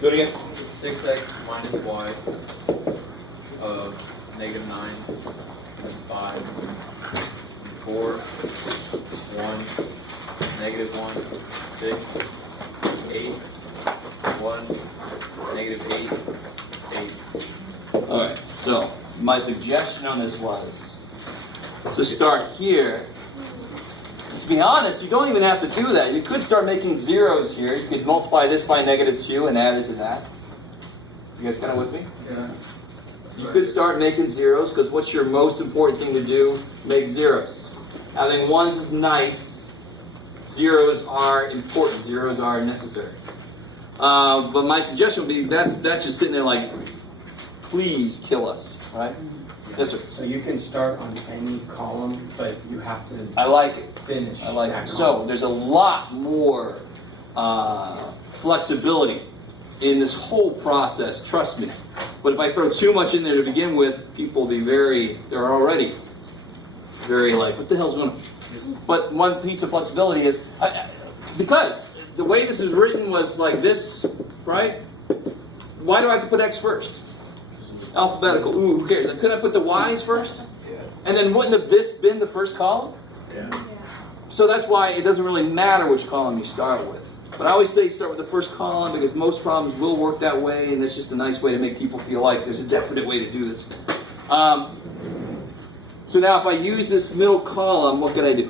Do it again. 6x minus y of negative 9, 5, 4, 1, negative 1, 6, 8, 1, negative 8, 8. Alright, so my suggestion on this was to start here. To be honest, you don't even have to do that. You could start making zeros here. You could multiply this by -2 and add it to that. You guys kind of with me? Yeah. You could start making zeros, because what's your most important thing to do? Make zeros. Having ones is nice. Zeros are important. Zeros are necessary. But my suggestion would be that's just sitting there like, please kill us, right? Yes, sir. So you can start on any column, but you have to I like it. finish. I like that it. column. So there's a lot more flexibility in this whole process, trust me. But if I throw too much in there to begin with, people will be they're already very like, what the hell's going on? But one piece of flexibility is, because the way this is written was like this, right? Why do I have to put X first? Alphabetical. Ooh, who cares? Couldn't I put the Y's first? Yeah. And then wouldn't have this been the first column? Yeah. So that's why it doesn't really matter which column you start with. But I always say start with the first column, because most problems will work that way, and it's just a nice way to make people feel like there's a definite way to do this. So now if I use this middle column, what can I do?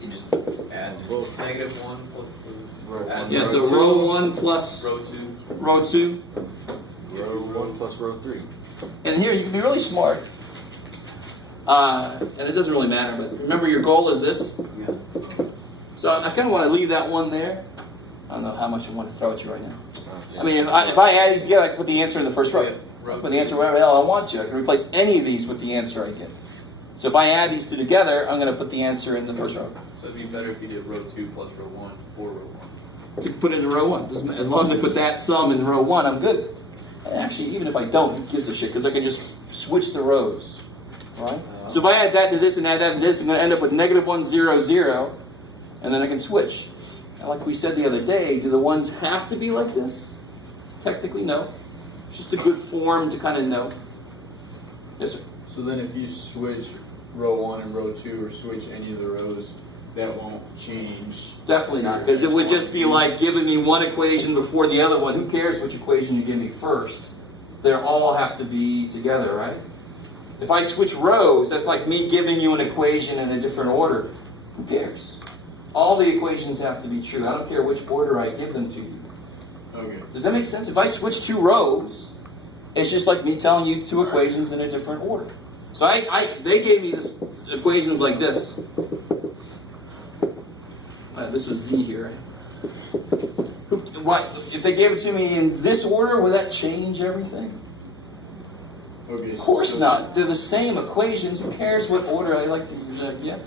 You just add negative 1 plus the Yeah, so row 1 plus row 2. row 2. Row 1 plus row 3. And here you can be really smart. And it doesn't really matter, but remember your goal is this. Yeah. So I kind of want to leave that one there. I don't know how much I want to throw at you right now. I mean, if I add these together, I can put the answer in the first row. I can put the answer wherever the hell I want to. I can replace any of these with the answer I get. So if I add these two together, I'm going to put the answer in the first row. So it'd be better if you did row 2 plus row 1 or row 1. To put it in row 1. As long as I put that sum in row 1, I'm good. And actually, even if I don't, who gives a shit? Because I can just switch the rows. Right? So if I add that to this and add that to this, I'm going to end up with -1, 0, 0. And then I can switch. And like we said the other day, do the ones have to be like this? Technically, no. It's just a good form to kind of know. Yes, sir. So then if you switch row 1 and row 2, or switch any of the rows, that won't change. Definitely not, because it would just be like giving me one equation before the other one. Who cares which equation you give me first? They all have to be together, right? If I switch rows, that's like me giving you an equation in a different order. Who cares? All the equations have to be true. I don't care which order I give them to you. Okay. Does that make sense? If I switch two rows, it's just like me telling you two equations in a different order. So they gave me this equations like this. This was Z here. Right? If they gave it to me in this order, would that change everything? Okay. Of course not. They're the same equations. Who cares what order I like to use? Yeah.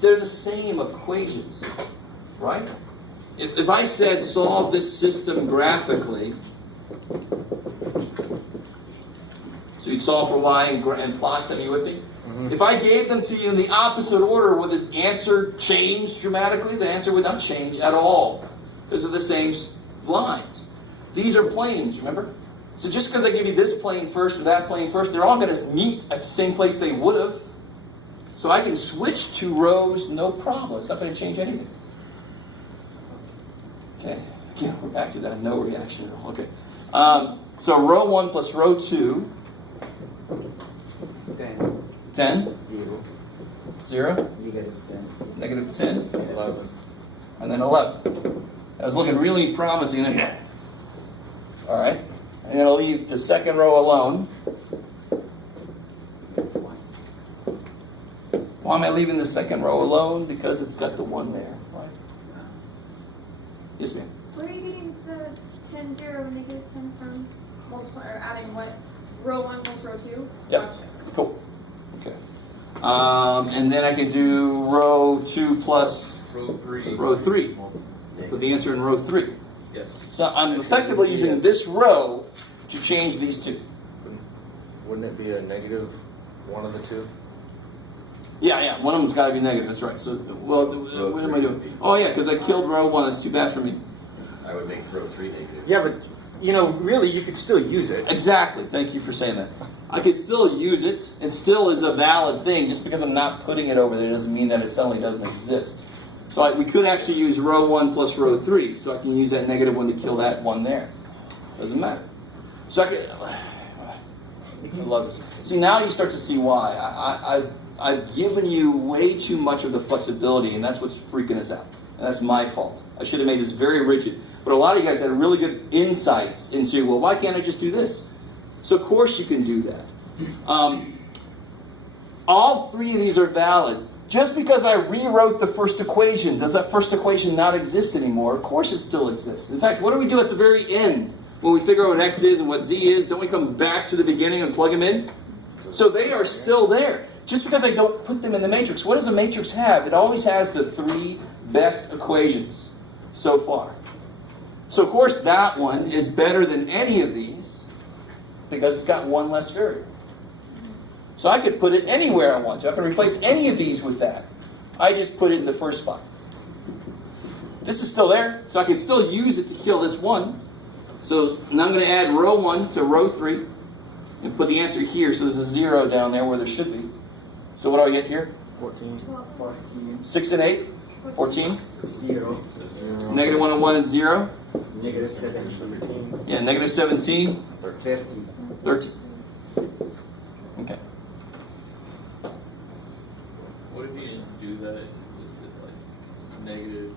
They're the same equations, right? If I said solve this system graphically, so you'd solve for y and plot them, you with me? Mm-hmm. If I gave them to you in the opposite order, would the answer change dramatically? The answer would not change at all. Those are the same lines. These are planes, remember? So just because I give you this plane first or that plane first, they're all going to meet at the same place they would have. So I can switch two rows, no problem. It's not going to change anything. Okay, again, we're back to that no reaction at all. Okay, so row 1 plus row 2. 10. 10. 0. 0. Negative 10. -10. 11. And then 11. That was looking really promising there. All right. I'm going to leave the second row alone. Why am I leaving the second row alone? Because it's got the 1 there, right? Yes, ma'am. Where are you getting the 10, 0, negative 10 from? Multiply, or adding what? Row 1 plus row 2? Yep. Gotcha. Cool. Okay. And then I can do row 2 plus Row 3. row 3. Put the answer in row 3. Yes. So I'm effectively using this row to change these two. Wouldn't it be a negative one of the two? Yeah. One of them's got to be negative. That's right. So, well, what am I doing? Oh, yeah, because I killed row 1. That's too bad for me. I would make row 3 negative. Yeah, but, you know, really, you could still use it. Exactly. Thank you for saying that. I could still use it. It still is a valid thing. Just because I'm not putting it over there doesn't mean that it suddenly doesn't exist. So we could actually use row 1 plus row 3. So I can use that negative 1 to kill that 1 there. Doesn't matter. So I could... I love this. See, now you start to see why. I've given you way too much of the flexibility, and that's what's freaking us out. And that's my fault. I should have made this very rigid. But a lot of you guys had really good insights into, well, why can't I just do this? So of course you can do that. All 3 of these are valid. Just because I rewrote the first equation, does that first equation not exist anymore? Of course it still exists. In fact, what do we do at the very end? When we figure out what x is and what z is, don't we come back to the beginning and plug them in? So they are still there. Just because I don't put them in the matrix. What does a matrix have? It always has the 3 best equations so far. So of course that one is better than any of these because it's got 1 less variable. So I could put it anywhere I want to. I can replace any of these with that. I just put it in the first spot. This is still there, so I can still use it to kill this 1. So now I'm going to add row 1 to row 3 and put the answer here. So there's a 0 down there where there should be. So what do I get here? 14. 14, 6 and 8? 14? 0, Negative 1 and 1 is 0. negative 17, Yeah, negative 17. 13. 13. Okay. What if you didn't do that and just did like negative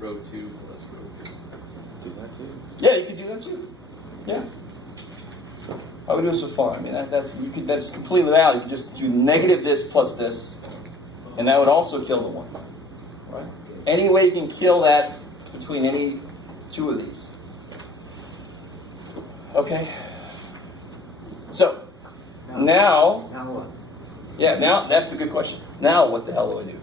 row 2 plus row 3? Do that too. Yeah, you could do that too. Yeah. I would do it so far. I mean, that's completely valid. You could just do negative this plus this, and that would also kill the 1. Right? Any way you can kill that between any 2 of these. Okay. So, now Now what? yeah, now that's a good question. Now what the hell do I do?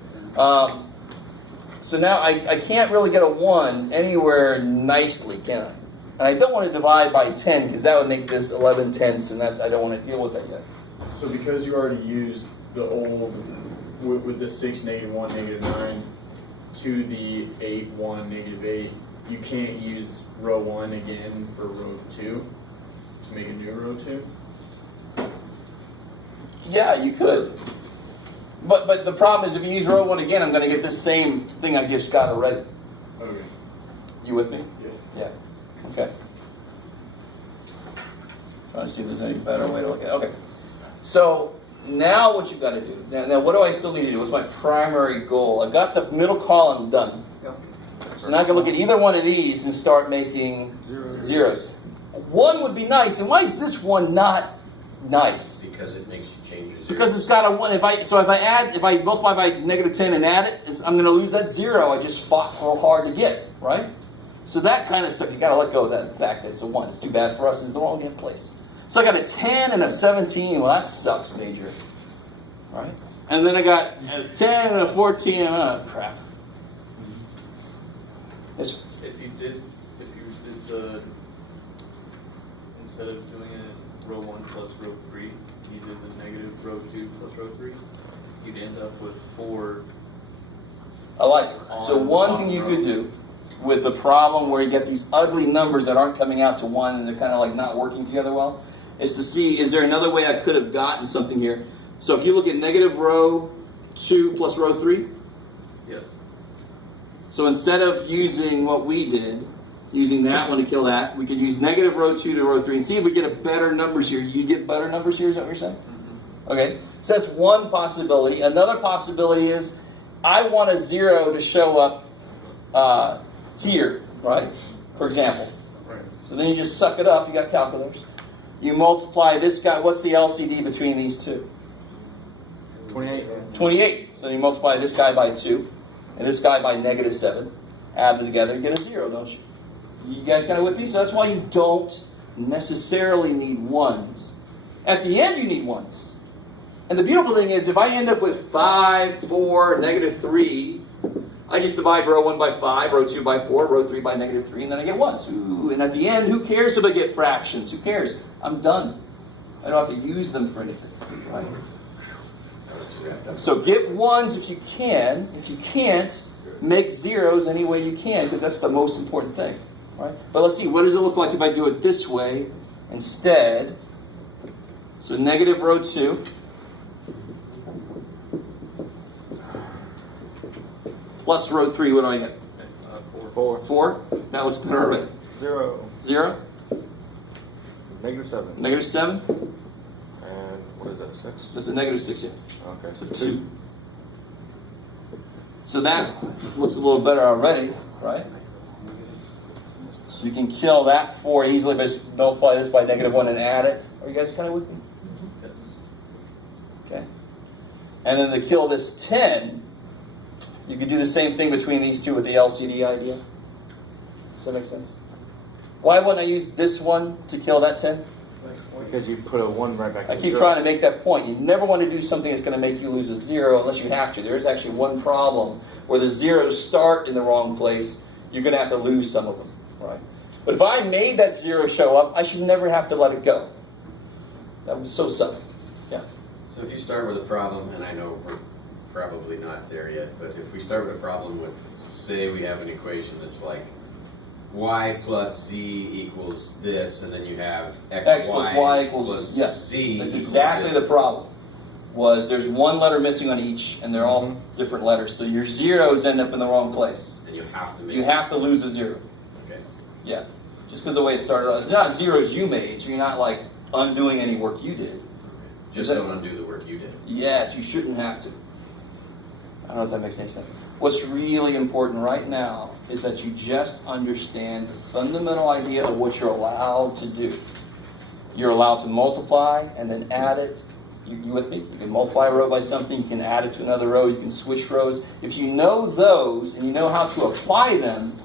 So now I can't really get a 1 anywhere nicely, can I? And I don't want to divide by 10 because that would make this 11 tenths, and I don't want to deal with that yet. So because you already used the old, with the 6, negative 1, negative 9, to the 8, 1, negative 8, you can't use row 1 again for row 2 to make a new row 2? Yeah, you could. But the problem is if you use row 1 again, I'm going to get this same thing I just got already. Okay. You with me? Yeah. Yeah. Okay. Trying to see if there's any better way to look at it. Okay. So now what you've got to do. Now what do I still need to do? What's my primary goal? I've got the middle column done. So now I can look at either one of these and start making zeros. 1 would be nice. And why is this one not nice? Because it makes you change your 0. Because it's got a 1. If I multiply by negative 10 and add it, I'm going to lose that 0 I just fought real hard to get, right? So that kind of stuff, you got to let go of that fact that it's a 1. It's too bad for us. It's the wrong place. So I got a 10 and a 17. Well, that sucks major, right? And then I got a 10 and a 14. Oh, crap. Yes. If you did the, instead of doing it row 1 plus row 3, you did the negative row 2 plus row 3, you'd end up with 4. I like it. So one thing you could do with the problem where you get these ugly numbers that aren't coming out to 1 and they're kind of like not working together well, is to see, is there another way I could have gotten something here? So if you look at negative row 2 plus row 3, Yes. so instead of using what we did, using that one to kill that, we could use negative row 2 to row 3 and see if we get a better numbers here. You get better numbers here, is that what you're saying? Mm-hmm. Okay, so that's one possibility. Another possibility is I want a 0 to show up here, right? For example. Right. So then you just suck it up, you got calculators. You multiply this guy, what's the LCD between these two? 28. 28. So you multiply this guy by 2, and this guy by negative 7. Add them together, you get a 0, don't you? You guys kind of with me? So that's why you don't necessarily need 1s. At the end, you need 1s. And the beautiful thing is, if I end up with 5, 4, negative 3, I just divide row 1 by 5, row 2 by 4, row 3 by negative 3, and then I get 1s. Ooh, and at the end, who cares if I get fractions? Who cares? I'm done. I don't have to use them for anything. Right? So get 1s if you can. If you can't, make 0s any way you can, because that's the most important thing. right? But let's see, what does it look like if I do it this way instead? So negative row 2 plus row 3, what do I get? 4. 4? That looks better already. 0. 0? Negative 7. Negative 7? And what is that, 6? There's a negative 6 here. Okay. So 2. So that looks a little better already, right? So you can kill that 4 easily by just multiply this by negative 1 and add it. Are you guys kind of with me? Okay. And then to kill this 10, you could do the same thing between these two with the LCD idea. Does that make sense? Why wouldn't I use this one to kill that 10? Because you put a 1 right back I in keep 0. trying to make that point. You never want to do something that's going to make you lose a 0 unless you have to. There is actually one problem where the zeros start in the wrong place. You're going to have to lose some of them, right? But if I made that 0 show up, I should never have to let it go. That would be so suck. Yeah. So if you start with a problem, and I know we're probably not there yet, but if we start with a problem with, say we have an equation that's like y plus z equals this, and then you have X plus y equals, plus yes. z That's equals exactly this. the problem. Was there's one letter missing on each, and they're all different letters. So your zeros end up in the wrong place. And you have to make You have to lose a 0. Okay. Yeah. Just because the way it started out. It's not zeros you made, so you're not like undoing any work you did. Just Is that- don't undo the work you did. Yes, you shouldn't have to. I don't know if that makes any sense. What's really important right now is that you just understand the fundamental idea of what you're allowed to do. You're allowed to multiply and then add it. You with me? You can multiply a row by something, you can add it to another row, you can switch rows. If you know those and you know how to apply them,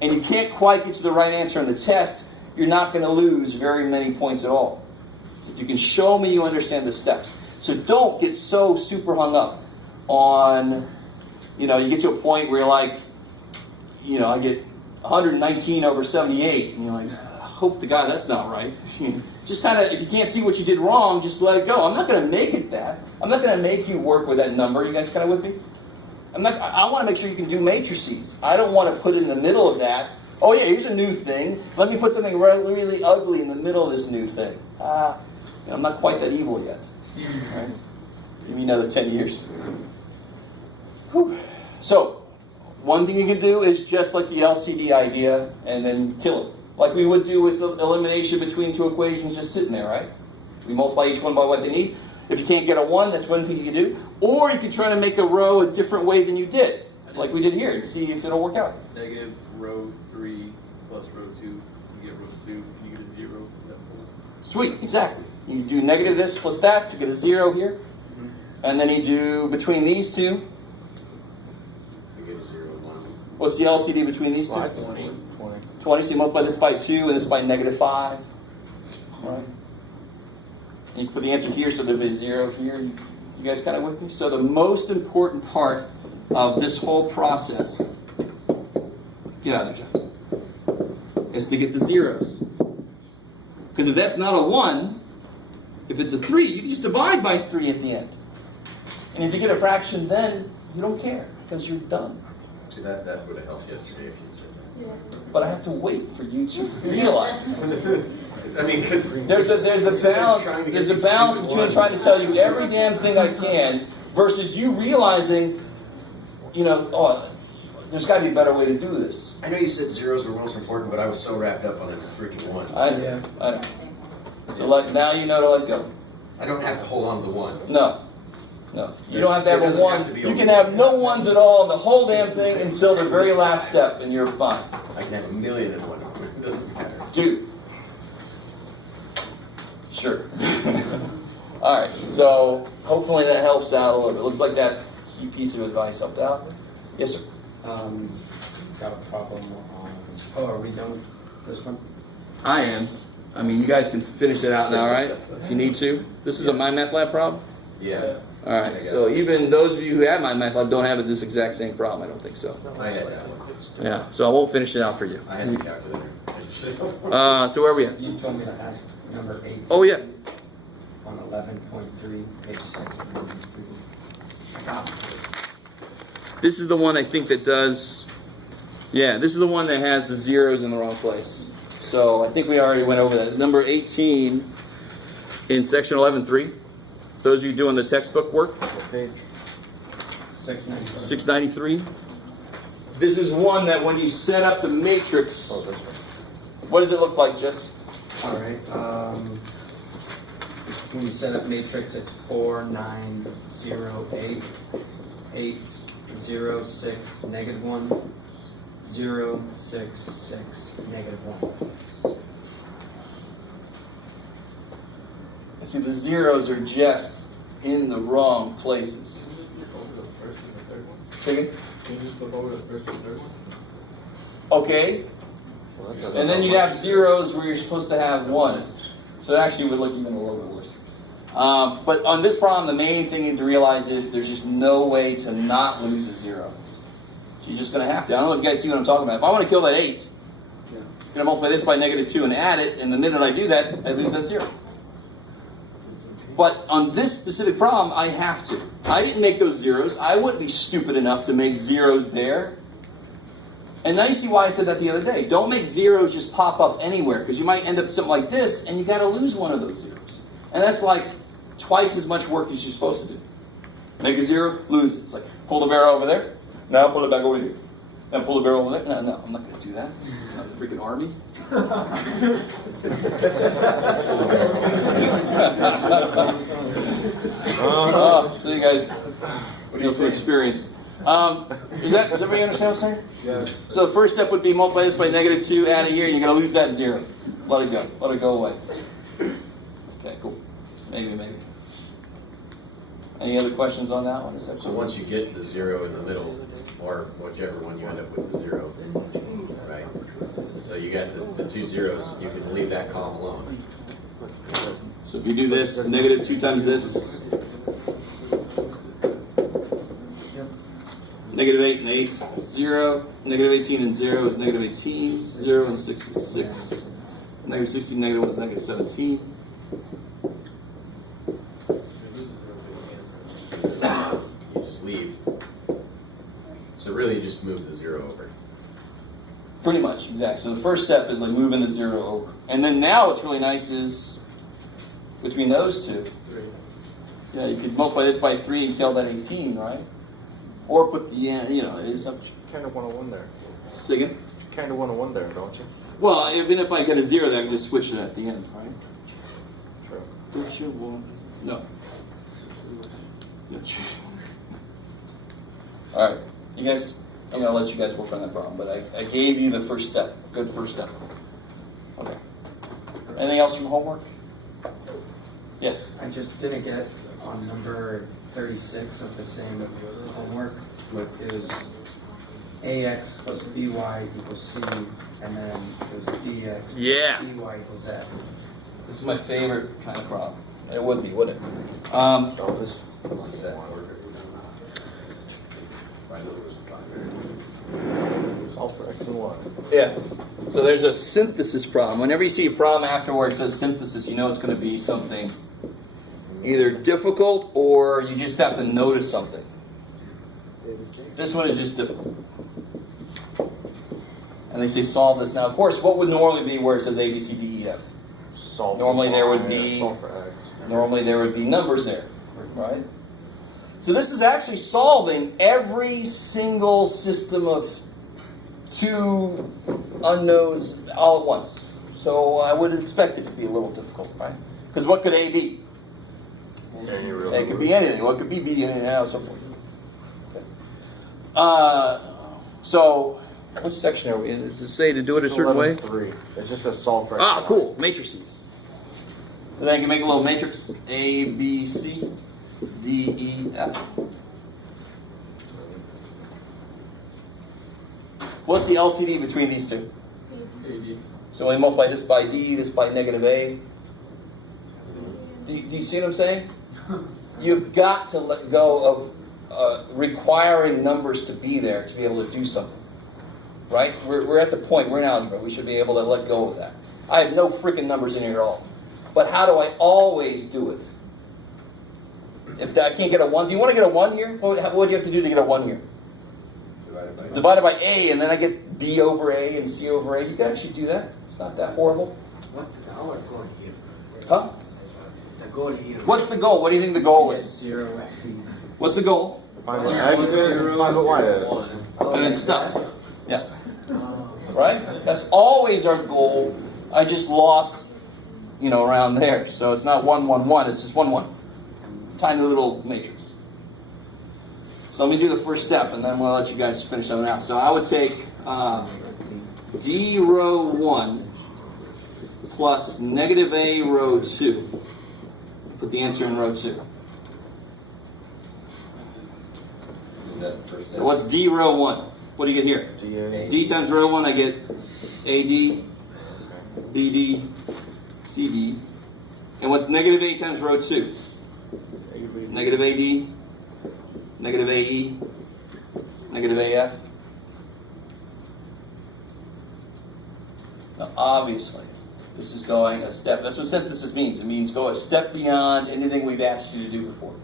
and you can't quite get to the right answer in the test, you're not going to lose very many points at all. If you can show me you understand the steps. So don't get so super hung up on, you get to a point where you're like, I get 119 over 78, and you're like, I hope to God that's not right. Just kind of, if you can't see what you did wrong, just let it go. I'm not going to make it that. I'm not going to make you work with that number. You guys kind of with me? I want to make sure you can do matrices. I don't want to put in the middle of that, oh yeah, here's a new thing. Let me put something really, really ugly in the middle of this new thing. I'm not quite that evil yet. Right? Give me another 10 years. Whew. So, one thing you can do is just like the LCD idea and then kill it. Like we would do with the elimination between two equations just sitting there, right? We multiply each one by what they need. If you can't get a 1, that's one thing you can do. Or you can try to make a row a different way than you did, like we did here, and see if it'll work out. Negative row 3 plus row 2, you get row 2, you get a 0. Sweet, exactly. You do negative this plus that to get a 0 here. And then you do between these two. So get a 0 and 1. What's the LCD between these two? 20. 20, so you multiply this by 2 and this by negative 5. Right? And you put the answer here, so there'll be a 0 here. You guys kind of with me? So the most important part of this whole process, get out of there, Jeff, is to get the zeros. Because if that's not a 1, if it's a 3, you can just divide by 3 at the end. And if you get a fraction then, you don't care, because you're done. See, that would have helped yesterday if you'd said that. But I have to wait for you to realize. I mean, because There's a balance. There's a balance between trying to tell you every damn thing I can versus you realizing, there's got to be a better way to do this. I know you said zeros were most important, but I was so wrapped up on the freaking ones. I know. So now you know to let go. I don't have to hold on to the one. No. You don't have to have There a doesn't 1. have to be You a can 1. have no 1s at all in the whole damn thing until the very last step, and you're fine. I can have a million and one. It doesn't matter. Dude. Sure. Alright, so hopefully that helps out a little bit. Looks like that key piece of advice helped out. Yes, sir. Got a problem on, are we done with this one? I am. I mean, you guys can finish it out now, right? If you need to. This is a MyMathLab problem? Yeah. Alright, so even those of you who have MyMathLab don't have this exact same problem. I don't think so. I had that one. Yeah, so I won't finish it out for you. I had the calculator. So where are we at? You told me to ask number 8. Oh, yeah. On 11.3, page 6. This is the one I think that does Yeah, this is the one that has the zeros in the wrong place. So I think we already went over that. Number 18 in section 11.3. Those of you doing the textbook work, What page? 693. 693. This is one that when you set up the matrix, Oh, this one. what does it look like, Jess? All right. When you set up matrix, it's 4, 9, 0, 8, 8, 0, 6, negative 1, 0, 6, 6, negative 1. And see, the zeros are just in the wrong places. Can you just look over the first and the third one? Take it. Can you just look over the first and third one? Okay, Well, that doesn't and then look you'd like- have zeros where you're supposed to have ones. So it actually would look even a little bit worse. But on this problem, the main thing you need to realize is there's just no way to not lose a zero. So you're just going to have to. I don't know if you guys see what I'm talking about. If I want to kill that 8, I'm going to multiply this by negative 2 and add it, and the minute I do that, I lose that 0. But on this specific problem, I have to. I didn't make those zeros. I wouldn't be stupid enough to make zeros there. And now you see why I said that the other day. Don't make zeros just pop up anywhere, because you might end up something like this, and you got to lose one of those zeros. And that's like twice as much work as you're supposed to do. Make a 0, lose it. It's like, pull the barrel over there. Now pull it back over here. Then pull the barrel over there. No, I'm not going to do that. It's not the freaking army. So you guys, what do you say? Experience. Does everybody understand what I'm saying? Yes. So the first step would be multiply this by negative 2, add it here, and you're going to lose that 0. Let it go. Let it go away. Okay, cool. Maybe. Any other questions on that one? So once you get the 0 in the middle, or whichever one you end up with the 0, right? So you got the 2 zeros, you can leave that column alone. So if you do this, negative 2 times this, negative 8 and 8, 0, negative 18 and 0 is negative 18, 0 and 6 is 6, negative 16, negative 1 is negative 17. You just leave. So really you just move the 0 over. Pretty much, exactly. So the first step is like moving the 0 over. And then now what's really nice is between those two, 3. yeah, you could multiply this by 3 and kill that 18, right? Or put the, it's up. Kind of want a 1 there. Say again? Kind of want a 1 there, don't you? Well, even if I get a 0, then I can just switch it at the end, right? True. Don't you want? No. That's true. All right, you guys. I'm gonna let you guys work on that problem, but I gave you the first step. Good first step. Okay. Anything else from homework? Yes. I just didn't get on number 36 of the same homework. It was ax plus by equals c, and then it was dx Yeah. plus dy equals f. This is my favorite kind of problem. It would be, wouldn't it? Oh, this Set. solve for x and y. Yeah. So there's a synthesis problem. Whenever you see a problem afterward it says synthesis, you know it's going to be something either difficult or you just have to notice something. This one is just difficult. And they say solve this. Now, of course, what would normally be where it says A, B, C, D, E, F? Solve Normally for there y, would be- solve for x. Normally there would be numbers there, right? So this is actually solving every single system of 2 unknowns all at once. So I would expect it to be a little difficult, right? Because what could A be? Any real It could number. be anything. What could be B and A, so forth. So which section are we in? Does it say to do it a certain way? 3. It just says solve for x. Ah, cool. Matrices. So then I can make a little matrix. A, B, C, D, E, F. What's the LCD between these two? AD. So we multiply this by D, this by negative A. Do you see what I'm saying? You've got to let go of requiring numbers to be there to be able to do something. Right? We're at the point, we're in algebra, we should be able to let go of that. I have no freaking numbers in here at all. But how do I always do it? If I can't get a 1, do you want to get a 1 here? What do you have to do to get a 1 here? Divided by Divided by A, and then I get B B over A and C over A. You can actually do that. It's not that horrible. What's our goal here? Huh? The goal here. What's the goal? What do you think the goal is? 0 t. What's the goal? Find what X is and find what Y is. And then stuff. Yeah. Right? That's always our goal. I just lost, around there. So it's not 1, 1, 1. It's just 1, 1. Tiny little matrix. So let me do the first step, and then we'll let you guys finish on that. So I would take D row 1 plus negative A row 2. Put the answer in row 2. That's the first So what's D row 1? What do you get here? DA. D times row 1, I get AD, BD, CD. And what's negative A times row 2? Negative AD, negative AE, negative AF. Now, obviously, this is going a step. That's what synthesis means. It means go a step beyond anything we've asked you to do before.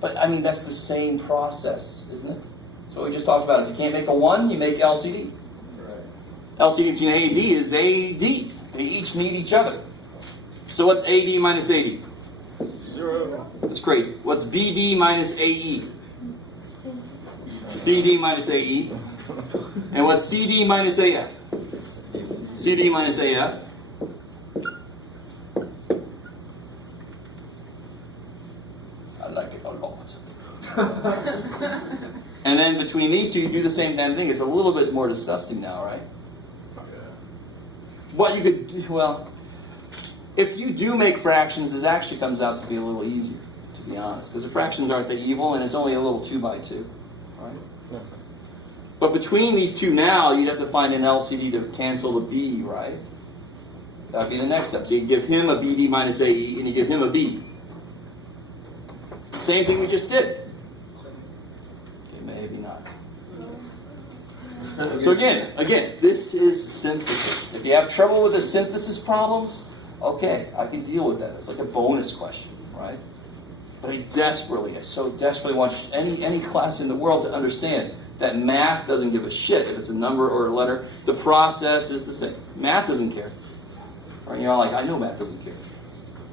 But, that's the same process, isn't it? That's what we just talked about. If you can't make a 1, you make LCD. Right. LCD between A and D is AD. They each need each other. So what's AD minus AD? 0. That's crazy. What's BD minus AE? BD minus AE. And what's CD minus AF? CD minus AF. I like it a lot. And then between these two, you do the same damn thing. It's a little bit more disgusting now, right? What you could do, if you do make fractions, this actually comes out to be a little easier, to be honest, because the fractions aren't that evil, and it's only a little 2 by 2, right? Yeah. But between these two now, you'd have to find an LCD to cancel the B, right? That'd be the next step. So you give him a BD minus AE, and you give him a B. Same thing we just did. Okay, maybe not. So again, this is synthesis. If you have trouble with the synthesis problems, okay, I can deal with that. It's like a bonus question, right? But I so desperately want any class in the world to understand that math doesn't give a shit if it's a number or a letter. The process is the same. Math doesn't care. Or, I know math doesn't care.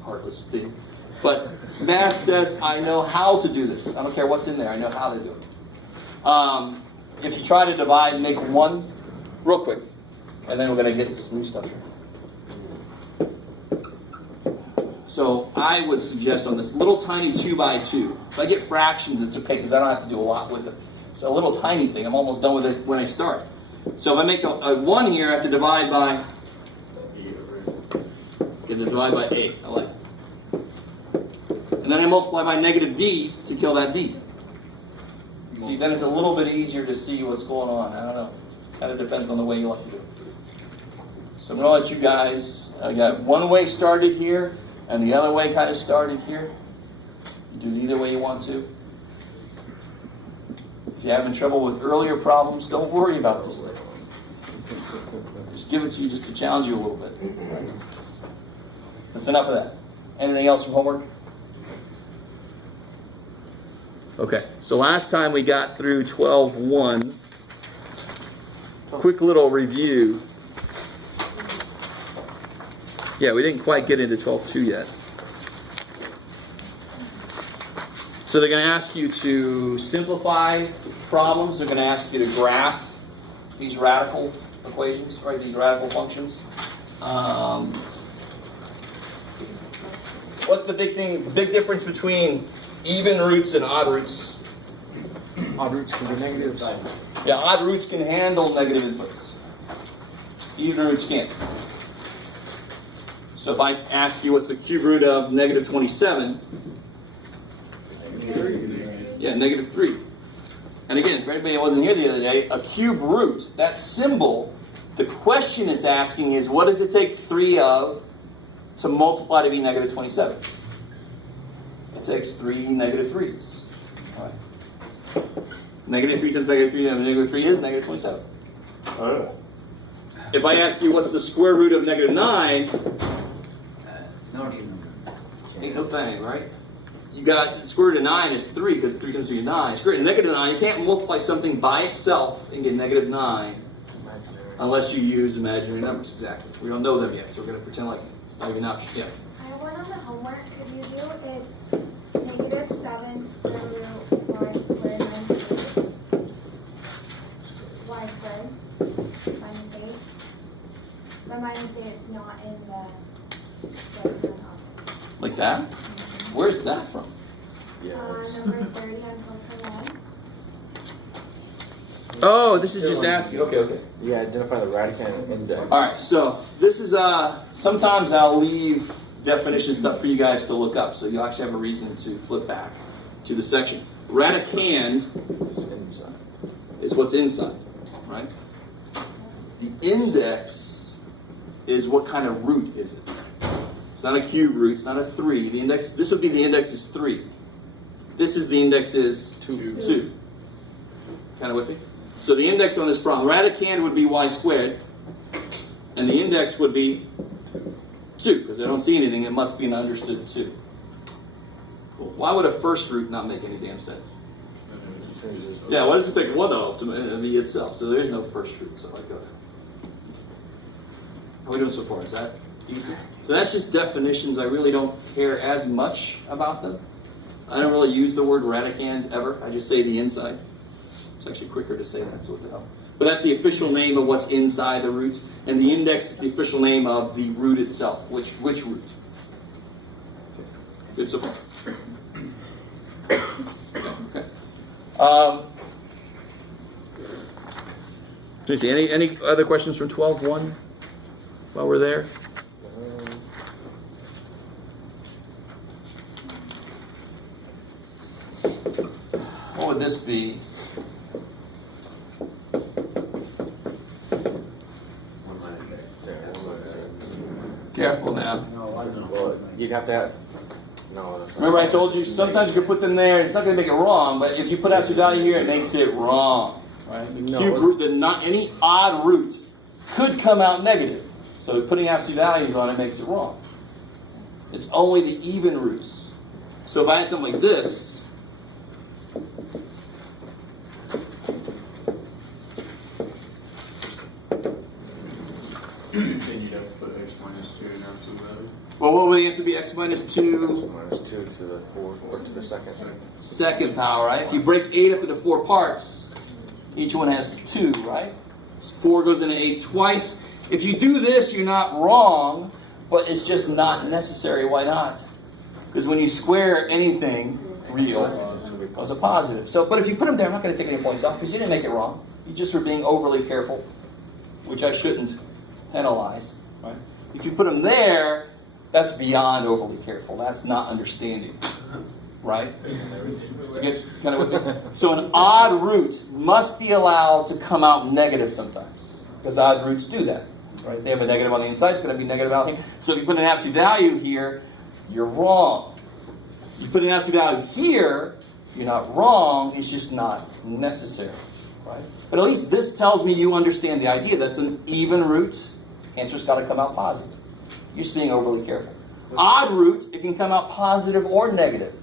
Heartless thing. But math says, I know how to do this. I don't care what's in there. I know how to do it. If you try to divide, make 1, real quick. And then we're going to get into some new stuff here. So I would suggest on this little tiny 2 by 2, if I get fractions, it's okay because I don't have to do a lot with it. So a little tiny thing, I'm almost done with it when I start. So if I make a 1 here, I have to divide by, divide by A. I like it. And then I multiply by negative D to kill that D. See, then it's a little bit easier to see what's going on. I don't know. Kind of depends on the way you like to do it. So I'm going to let you guys, I got one way started here, and the other way kind of started here. You do it either way you want to. If you're having trouble with earlier problems, don't worry about this thing. Just give it to you just to challenge you a little bit. That's enough of that. Anything else from homework? Okay, so last time we got through 12.1. Quick little review. Yeah, we didn't quite get into 12.2 yet. So they're going to ask you to simplify problems. They're going to ask you to graph these radical equations, right? These radical functions. What's the big thing? The big difference between even roots and odd roots? Odd roots can be negatives. Yeah, odd roots can handle negative inputs. Even roots can't. So if I ask you what's the cube root of negative 27, yeah, negative 3. And again, for anybody that wasn't here the other day, a cube root, that symbol, the question it's asking is, what does it take 3 of to multiply to be negative 27? It takes 3 negative 3s. All right. Negative 3 times negative 3 times negative 3 is negative 27. Oh. If I ask you what's the square root of negative 9, Not even. ain't no thing, right? you got square root of 9 is 3 because 3 times 3 is 9. Square root of negative 9, you can't multiply something by itself and get negative 9 unless you use imaginary numbers. Exactly. We don't know them yet, so we're going to pretend like it's not even an option yet. I have one on the homework. Could you do it's negative 7 square root y squared minus 8. Y squared minus 8. The minus 8 is not in the right-hand option. Like that? Where's that from? Number 30 on Pokemon 1. Oh, this is just asking. Okay. You identify the radicand index. All right, so this is, sometimes I'll leave definition stuff for you guys to look up, so you'll actually have a reason to flip back to the section. Radicand It's inside. is what's inside, right? The index is what kind of root is it? It's not a cube root, it's not a 3. The index, this would be the index is 3. This is the index is 2. Kind of with me? So the index on this problem, radicand would be y squared, and the index would be 2, because I don't see anything, it must be an understood 2. Well, why would a first root not make any damn sense? Yeah, why does it take 1 of to be itself? So there's no first root, so I go there. How are we doing so far? Is that decent? So that's just definitions. I really don't care as much about them. I don't really use the word radicand ever. I just say the inside. It's actually quicker to say that, so what the hell. But that's the official name of what's inside the root. And the index is the official name of the root itself. Which root? Good so far. Okay. Let me see. Any other questions from 12.1 while we're there? What would this be? Careful now. Well, you'd have to have. No, that's not. Remember I told you, sometimes you can put them there, it's not going to make it wrong, but if you put absolute value here, it makes it wrong. Right? The No, cube root, not any odd root could come out negative. So putting absolute values on it makes it wrong. It's only the even roots. So if I had something like this, Then you'd have to put x minus 2 in absolute value. well, what would the answer be? X minus 2 Minus 2 to the 4, or to the second. second power, right? If you break 8 up into 4 parts, each one has 2, right? 4 goes into 8 twice. If you do this, you're not wrong, but it's just not necessary. Why not? Because when you square anything real, it's a positive. So, but if you put them there, I'm not going to take any points off because you didn't make it wrong. You just were being overly careful, which I shouldn't penalize. Right? If you put them there, that's beyond overly careful. That's not understanding. Right? I guess kind of with me. So an odd root must be allowed to come out negative sometimes, because odd roots do that. Right? They have a negative on the inside, it's going to be negative out here. So if you put an absolute value here, you're wrong. You put an absolute value here, you're not wrong, it's just not necessary. Right? But at least this tells me you understand the idea. That's an even root. Answer's got to come out positive. You're just being overly careful. Odd root, it can come out positive or negative.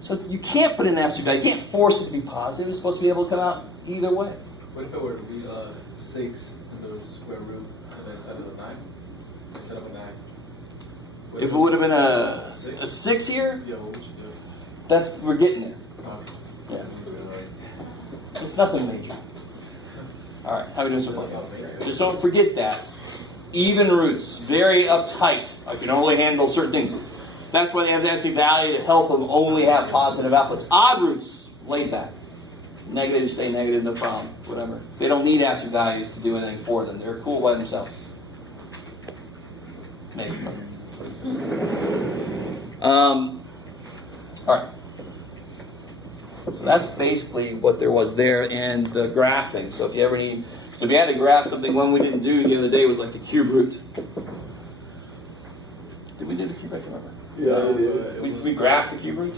So you can't put in an absolute value. You can't force it to be positive. It's supposed to be able to come out either way. What if it were to be 6 in the square root instead of a 9? Instead of a 9. If it would have been a 6 here, we're getting there. Yeah. It's nothing major. All right, how are we doing so far? Just don't forget that. Even roots, very uptight. Like you don't really handle certain things. That's why they have the absolute value to help them only have positive outputs. Odd roots, laid back. Negative, you say negative, no problem. Whatever. They don't need absolute values to do anything for them. They're cool by themselves. Maybe. All right. So that's basically what there was there, and the graphing. So if you ever need, so if you had to graph something, one we didn't do the other day was like the cube root. Did we do the cube? I can't remember. Yeah, We graphed the cube root.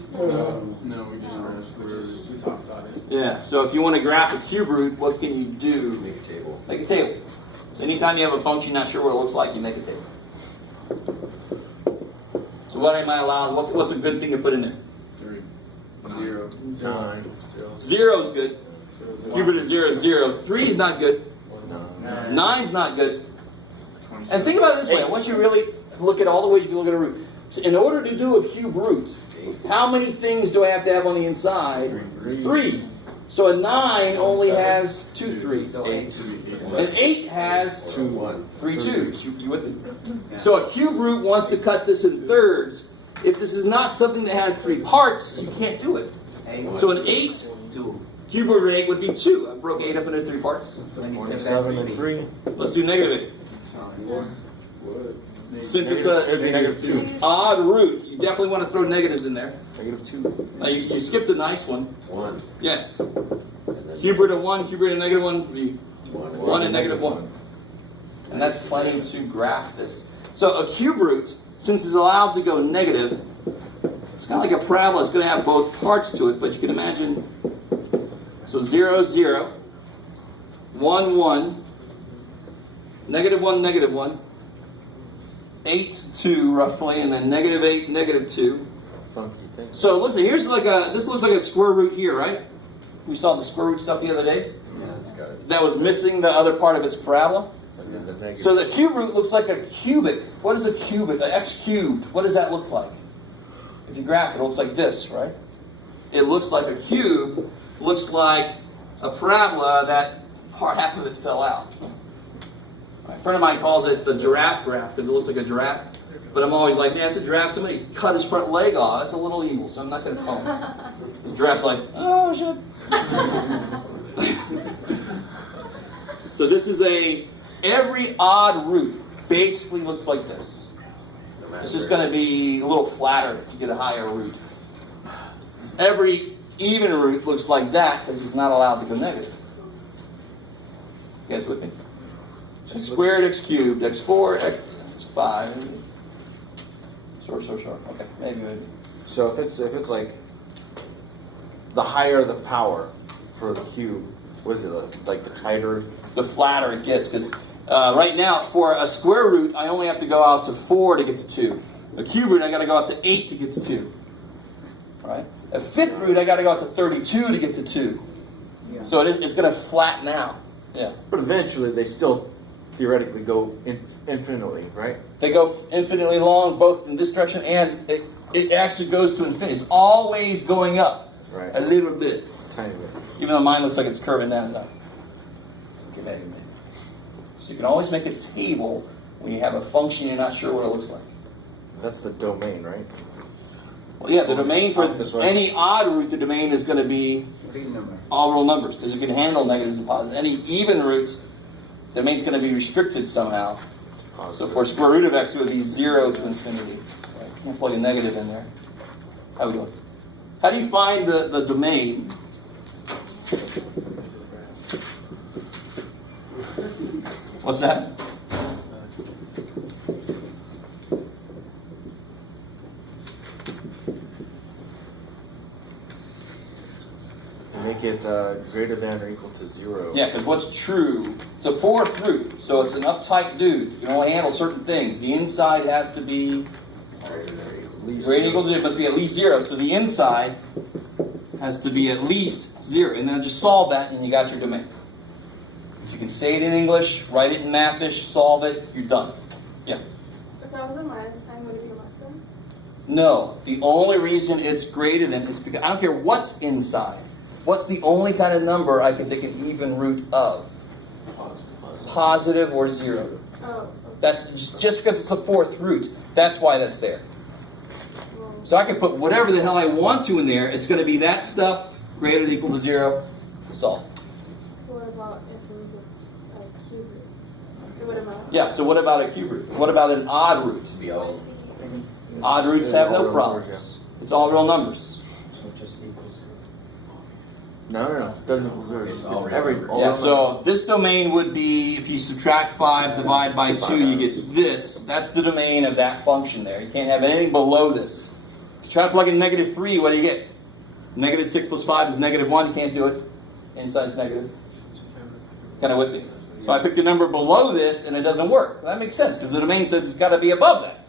no, we just ran squares. We talked about it. Yeah. So if you want to graph a cube root, what can you do? Make a table. Make a table. So anytime you have a function you're not sure what it looks like, you make a table. So what am I allowed? What's a good thing to put in there? 3. 9. 0 is good. Cube root of 0 is 0. 3 is not good. 9 is not good. And think about it this way. Once you really look at all the ways you can look at a root. So in order to do a cube root, how many things do I have to have on the inside? 3. So a 9 only has 2 3s. An 8 has 2 1. 3 2s. You with me? So a cube root wants to cut this in thirds. If this is not something that has 3 parts, you can't do it. So an 8, cube root of 8 would be 2. I broke 8 up into 3 parts. 7 and 3. Let's do negative 8. Since it's It would be a negative 2. odd root, you definitely want to throw negatives in there. Negative 2. Now you skipped a nice one. 1. Yes. And then Cube root of 1, cube root of negative 1 would be 1. 1 and negative 1. And that's plenty to graph this. So a cube root, since it's allowed to go negative, it's kind of like a parabola. It's going to have both parts to it, but you can imagine. So 0 0, 1 1, negative 1 negative 1, 8 2 roughly, and then negative 8 negative 2. Funky thing. So it looks like this looks like a square root here, right? We saw the square root stuff the other day. Yeah, it's got it. That was missing the other part of its parabola. And then the negative. So the cube root looks like a cubic. What is a cubic? An x cubed. What does that look like? If you graph it, it looks like this, right? It looks like a cube. Looks like a parabola that half of it fell out. A friend of mine calls it the giraffe graph because it looks like a giraffe. But I'm always like, man, it's a giraffe. Somebody cut his front leg off. That's a little evil, so I'm not going to call him. The giraffe's like, oh, shit. So this is every odd root basically looks like this. It's just going to be a little flatter if you get a higher root. Every even root looks like that because it's not allowed to go negative. You guys with me? X squared, x cubed, x4, x5. Short. Okay, maybe. So if it's like the higher the power for the cube, what is it like the tighter? The flatter it gets, because right now for a square root I only have to go out to 4 to get to 2. A cube root I got to go out to 8 to get to 2. Right? A fifth root I got to go out to 32 to get to 2. Yeah. So it's going to flatten out. Yeah. But eventually they still theoretically go infinitely, right? They go infinitely long both in this direction and it actually goes to infinity. It's always going up Right. a little bit. Tiny bit. Even though mine looks like it's curving down. No. Okay, maybe. So you can always make a table when you have a function you're not sure what it looks like. That's the domain, right? Well, yeah, the domain for That's right. any odd root, the domain is going to be Real number. all real numbers because it can handle negatives and positives. Any even roots, the domain's going to be restricted somehow. So for square root of x, it would be 0 to infinity. Right? Can't plug a negative in there. How we go? How do you find the domain? What's that? Make it greater than or equal to 0. Yeah, because what's true, it's a fourth root, so it's an uptight dude. You can only handle certain things. The inside has to be Greater than or equal. Least greater than or equal to, it must be at least 0. So the inside has to be at least 0. And then just solve that and you got your domain. If you can say it in English, write it in Mathish, solve it, you're done. Yeah. If that was a minus sign, would it be less than? No, the only reason it's greater than is because I don't care what's inside. What's the only kind of number I can take an even root of? Positive or 0. Oh, That's just because it's a fourth root. That's why that's there. well, So I can put whatever the hell I want to in there. It's going to be that stuff greater than or equal to 0. Solve. what about if it was a cube root? It would amount. Yeah, so what about a cube root? What about an odd root? Be all. Odd roots have all no real problems. numbers, It's all real numbers. So it just equals. No. It doesn't equal 0. It's all real every. numbers. all Yeah, real so numbers. this domain would be, if you subtract 5, divide by 2, you get this. That's the domain of that function there. You can't have anything below this. If you try to plug in negative 3, what do you get? Negative 6 plus 5 is negative 1. You can't do it. Inside's negative. Kind of with me. So I picked a number below this, and it doesn't work. Well, that makes sense, because the domain says it's got to be above that.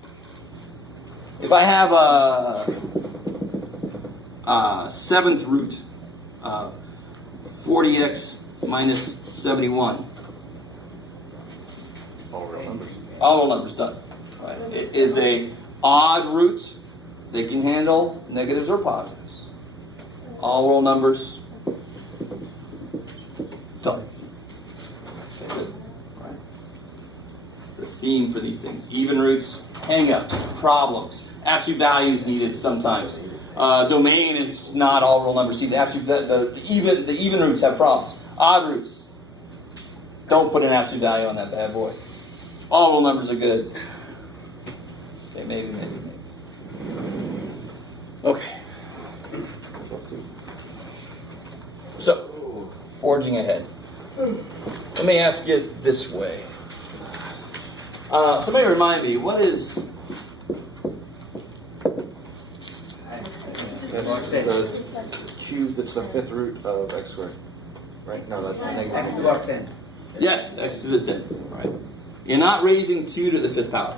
If I have a 7th root, 40x minus 71. All real numbers. All real numbers done. Right. It is a odd root. They can handle negatives or positives. All real numbers done. Okay, good. All right. The theme for these things: even roots, hang-ups, problems, absolute values needed sometimes. Domain is not all real numbers. See, the even roots have problems. Odd roots, don't put an absolute value on that bad boy. All real numbers are good. Okay, maybe. Okay. So, forging ahead. Let me ask you this way. Somebody remind me, what is... That's the cube, that's the fifth root of x squared. Right? No, that's the X negative. to the 10. Yes, x to the 10. Right. You're not raising 2 to the 5th power.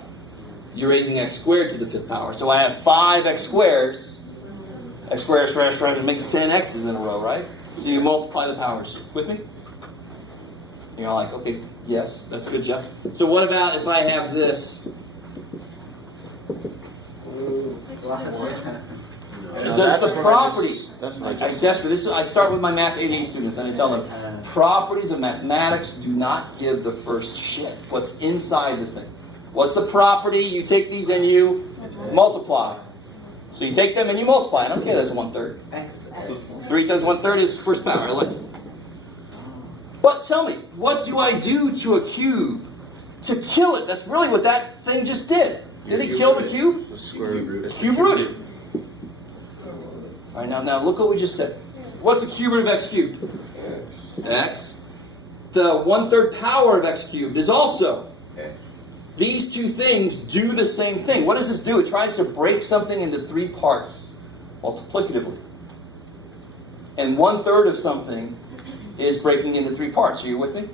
You're raising x squared to the 5th power. So I have 5 x squares. X squared makes 10 x's in a row, right? So you multiply the powers. With me? You're all like, okay, yes, that's good, Jeff. So what about if I have this? Does the properties? That's my I job. guess for this, I start with my Math 8A students and I tell them, properties of mathematics do not give the first shit. What's inside the thing? What's the property? You take these and you multiply. So you take them and you multiply. I don't care that's 1/3. X. 3 says 1/3 is first power. I like it. But tell me, what do I do to a cube to kill it? That's really what that thing just did. Did it kill the cube? The square root. Cube rooted. All right, now look what we just said. What's the cube root of x cubed? X. The 1/3 power of x cubed is also X. These two things do the same thing. What does this do? It tries to break something into 3 parts multiplicatively. And 1/3 of something is breaking into 3 parts. Are you with me?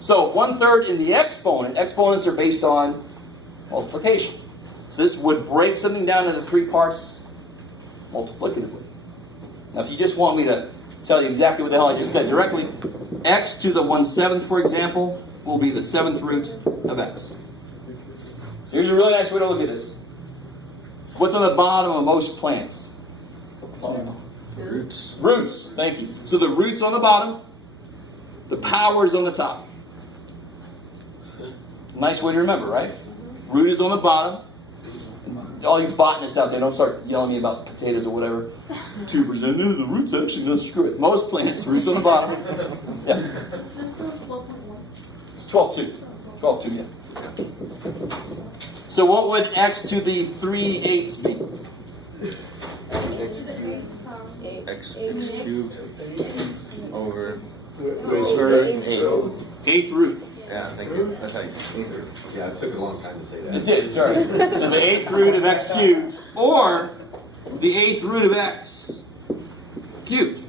So 1/3 in the exponent. Exponents are based on multiplication. So this would break something down into 3 parts multiplicatively. Now if you just want me to tell you exactly what the hell I just said directly, x to the 1/7, for example, will be the 7th root of x. Here's a really nice way to look at this. What's on the bottom of most plants? Roots. Roots, thank you. So the root's on the bottom, the power's on the top. Nice way to remember, right? Root is on the bottom. All you botanists out there, don't start yelling at me about potatoes or whatever. 2%, no, the root's actually not screw it. Most plants, root's on the bottom. Yeah. Is this still 12.1? It's 12.2. 12.2, yeah. So what would x to the 3/8 be? X cubed over Square 8th root. Yeah, thank you. That's how you. Yeah, it took a long time to say that. It did, sorry. So the 8th root of x cubed, or the 8th root of x cubed.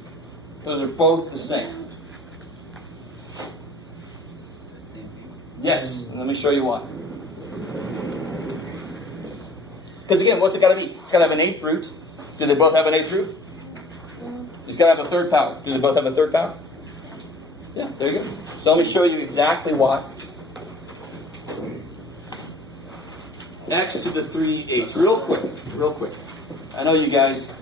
Those are both the same. Yes, and let me show you why. Because again, what's it got to be? It's got to have an 8th root. Do they both have an 8th root? It's got to have a 3rd power. Do they both have a 3rd power? Yeah, there you go. So let me show you exactly why. X to the 3/8. Real quick. I know you guys,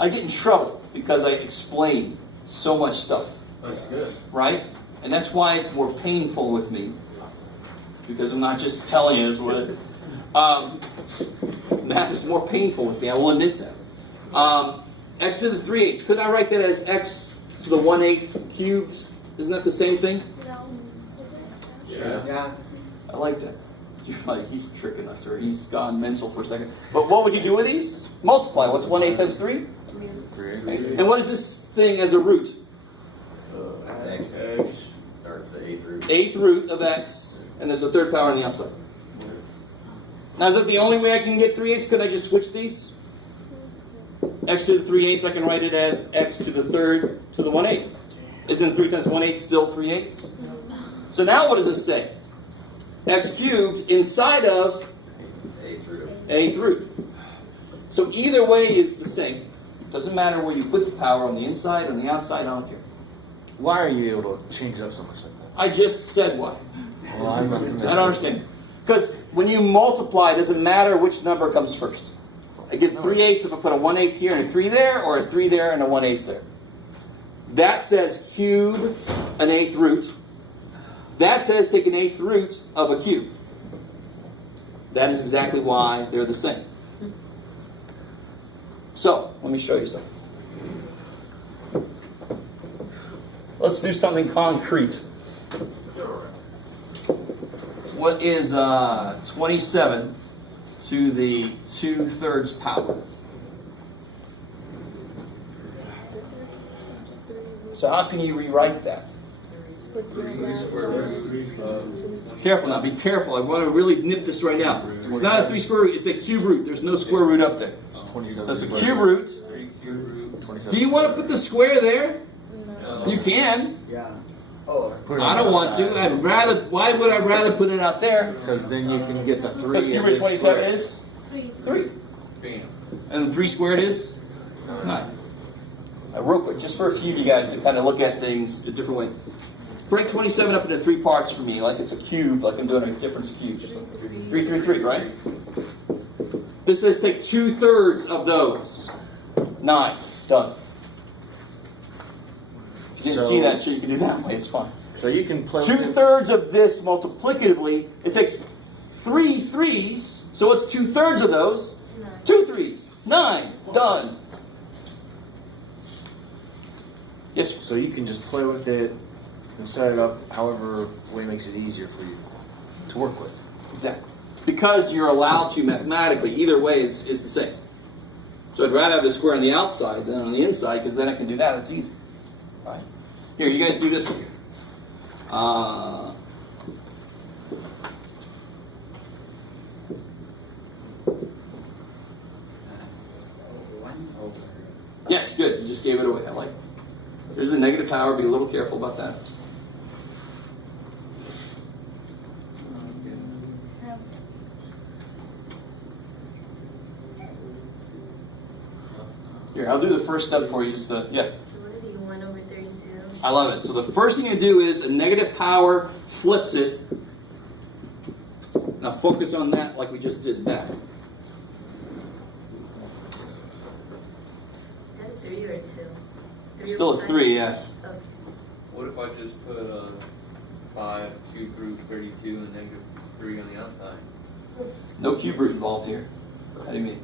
I get in trouble because I explain so much stuff. That's good. Right? And that's why it's more painful with me. Because I'm not just telling you what math is more painful with me, I will admit that. X to the 3/8. Could I write that as x to the 1/8 cubed? Isn't that the same thing? No. Is it? Yeah. I like that. You're like, he's tricking us, or he's gone mental for a second. But what would you do with these? Multiply. What's 1/8 times 3? And what is this thing as a root? X. Starts the 8th root. 8th root of x, and there's a 3rd power on the outside. Now, is that the only way I can get 3/8? Could I just switch these? X to the 3/8, I can write it as x to the 3rd to the 1/8. Isn't 3 times 1/8 still 3/8? So now what does this say? X cubed inside of 8th root. 8th root. So either way is the same. Doesn't matter where you put the power, on the inside, on the outside, I don't care. Why are you able to change it up so much like that? I just said why. Well, I must have missed I don't understand. Because when you multiply, it doesn't matter which number comes first. It gets 3/8 if I put a 1/8 here and a 3 there, or a 3 there and a 1/8 there. That says cube an 1/8 root. That says take an 1/8 root of a cube. That is exactly why they're the same. So, let me show you something. Let's do something concrete. What is 27 to the 2/3 power? So how can you rewrite that? Careful now, be careful. I want to really nip this right now. It's not a 3 square root, it's a cube root. There's no square root up there. That's a cube root. Do you want to put the square there? You can. Yeah. Oh, I don't want to. I'd rather. Why would I rather put it out there? Because then you can get the 3. Because cube root 27 is 3. Bam. And 3 squared is 9. Real quick, just for a few of you guys to kind of look at things a different way. Break 27 up into 3 parts for me, like it's a cube, like I'm doing a difference cube. Just like 3, 3, 3, right? This says take 2/3 of those. 9. Done. If you didn't see that, so you can do that way, it's fine. So you can play with it. 2/3 of this multiplicatively, it takes 3 3s, so it's 2/3 of those. 2 3s. 9. Done. Yes, sir. So you can just play with it and set it up however way makes it easier for you to work with. Exactly. Because you're allowed to mathematically, either way is the same. So I'd rather have the square on the outside than on the inside, because then I can do that. It's easy. All right. Here, you guys do this one. Yes, good. You just gave it away. I like it. There's a negative power. Be a little careful about that. Here, I'll do the first step for you. Just yeah. What if you 1 over 32? I love it. So the first thing you do is a negative power flips it. Now focus on that like we just did that. Is that a 3 or a 2? 3 Still a 3, yeah. Okay. What if I just put 5 cube root 32 and negative 3 on the outside? No cube root involved here. How do you mean?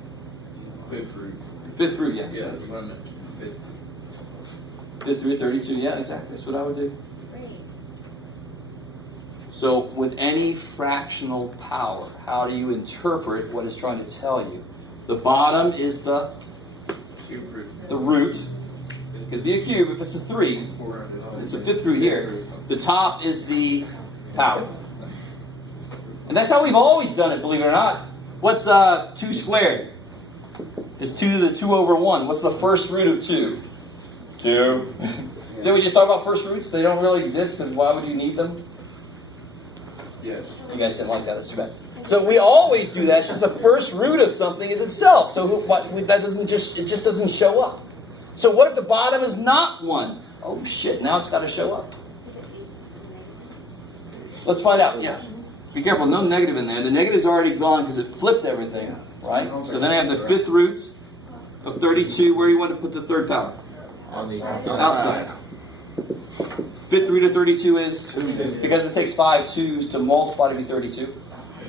5th root. 5th root, yes. Yeah, that's what I meant. 5th. 5th root 32, yeah, exactly. That's what I would do. Great. So with any fractional power, how do you interpret what it's trying to tell you? The bottom is the Cube root. root. It could be a cube if it's a 3. It's a 5th root here. The top is the power. And that's how we've always done it, believe it or not. What's 2 squared? It's 2 to the 2 over 1. What's the first root of 2? 2. Didn't we just talk about first roots? They don't really exist because why would you need them? Yes. You guys didn't like that. That's too bad. So we always do that. It's just the first root of something is itself. So that doesn't just doesn't show up. So what if the bottom is not 1? Oh shit! Now it's got to show up. Let's find out. Yeah. Be careful. No negative in there. The negative's already gone because it flipped everything. Right. So then I have the 5th root of 32. Where do you want to put the 3rd power? On the Outside. 5th root of 32 is 2. Because it takes 5 2s to multiply to be 32.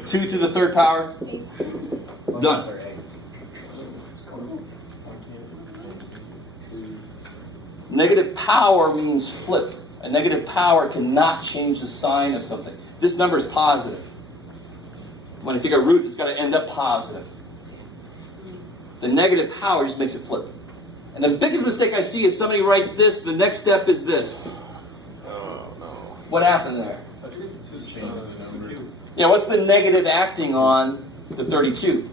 2 to the 3rd power. Done. Negative power means flip. A negative power cannot change the sign of something. This number is positive. When you think of root, it's got to end up positive. The negative power just makes it flip. And the biggest mistake I see is somebody writes this, the next step is this. Oh, no. What happened there? Yeah, what's the negative acting on the 32?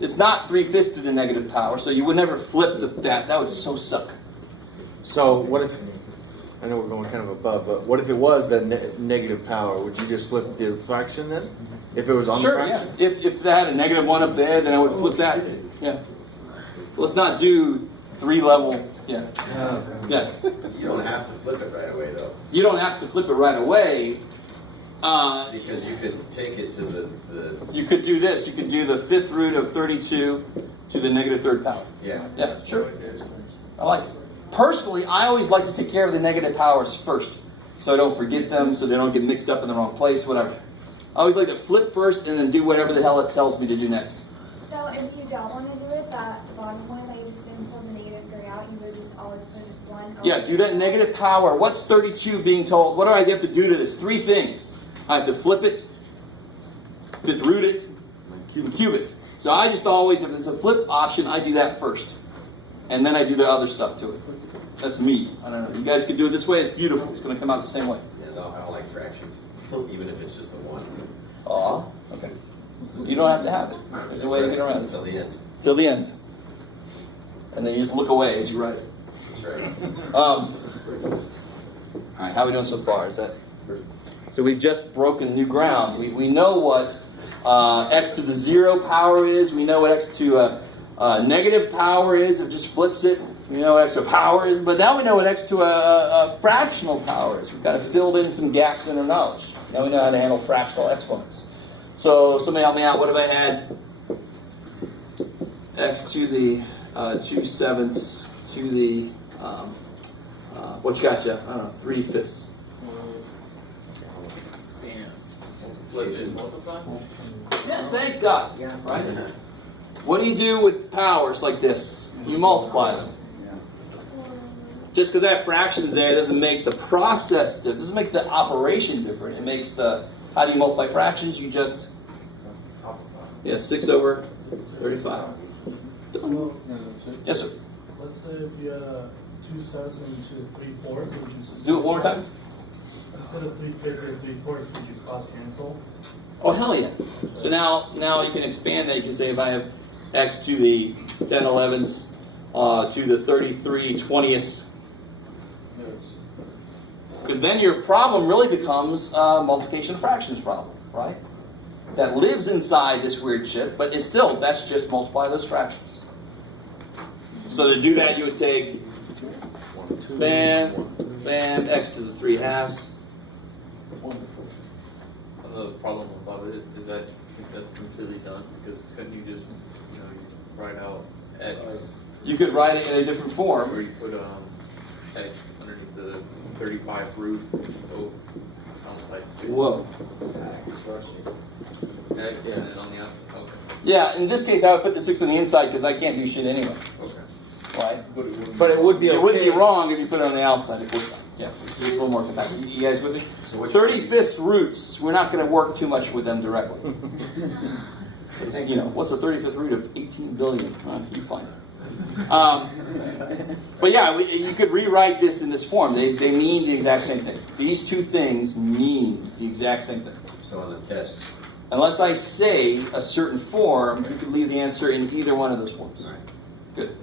It's not 3/5 to the negative power, so you would never flip that. That would so suck. So what if, I know we're going kind of above, but what if it was that negative power? Would you just flip the fraction then? If it was on the Sure, yeah. fraction? If they had a -1 up there, then I would flip that. Yeah. Let's not do 3-level, yeah. Yeah. You don't have to flip it right away though, You don't have to flip it right away. because you could take it to the You could do this. You could do the 5th root of 32 to the negative 3rd power. yeah. Yeah, sure. I like it. Personally, I always like to take care of the negative powers first, so I don't forget them, so they don't get mixed up in the wrong place, whatever. I always like to flip first and then do whatever the hell it tells me to do next. So if you don't want to do it, that bottom one that you just didn't pull the negative 3 out, you would just always put 1 over. Yeah, do that negative power. What's 32 being told? What do I have to do to this? 3 things. I have to flip it, 5th root it, and cube it. So I just always, if it's a flip option, I do that first. And then I do the other stuff to it. That's me. I don't know. You guys can do it this way. It's beautiful. It's going to come out the same way. Yeah, no, I don't like fractions, even if it's just a 1. Aw, okay. You don't have to have it. There's a way to get around it. Until the end. Till the end. And then you just look away as you write it. That's right. All right, how are we doing so far? Is that so? We've just broken new ground. We know what x to the 0 power is. We know what x to negative power is. It just flips it. We know what x to power is. But now we know what x to a fractional power is. We've got to fill in some gaps in our knowledge. Now we know how to handle fractional exponents. So somebody help me out. What if I had x to the 2/7 to the what you got, Jeff? I don't know, 3/5. Flip it, multiply? Yes, thank God. Yeah. Right? What do you do with powers like this? You multiply them. Just because I have fractions there doesn't make the process different. Doesn't make the operation different. It makes the, how do you multiply fractions? You just, 6 over 35. Yes, sir. Let's say if you had 2/7 to 3/4, would you Do it one more time. instead of 3/5 or 3/4, would you cross cancel? Oh, hell yeah. So now you can expand that. You can say if I have x to the 10/11 to the 33/20. Because then your problem really becomes a multiplication of fractions problem, right? That lives inside this weird shit, but it's still, that's just multiply those fractions. So to do that, you would take bam, bam, x to the 3/2. The problem about it is that I think that's completely done, because couldn't you just, write out x, You could write it in a different form. or you put x underneath the 35 root, oh, on the sides too. Whoa. X, and then on the outside, okay, Yeah, in this case, I would put the 6 on the inside because I can't do shit anyway, okay. right? But it would be It wouldn't be okay. wrong if you put it on the outside. It would. Yeah, it's a little more compatible. You guys with me? So which 35th roots, we're not going to work too much with them directly. What's the 35th root of 18 billion? You find it. But yeah, you could rewrite this in this form. They mean the exact same thing. These two things mean the exact same thing. So on the test, Unless I say a certain form, you could leave the answer in either one of those forms. all right. Good.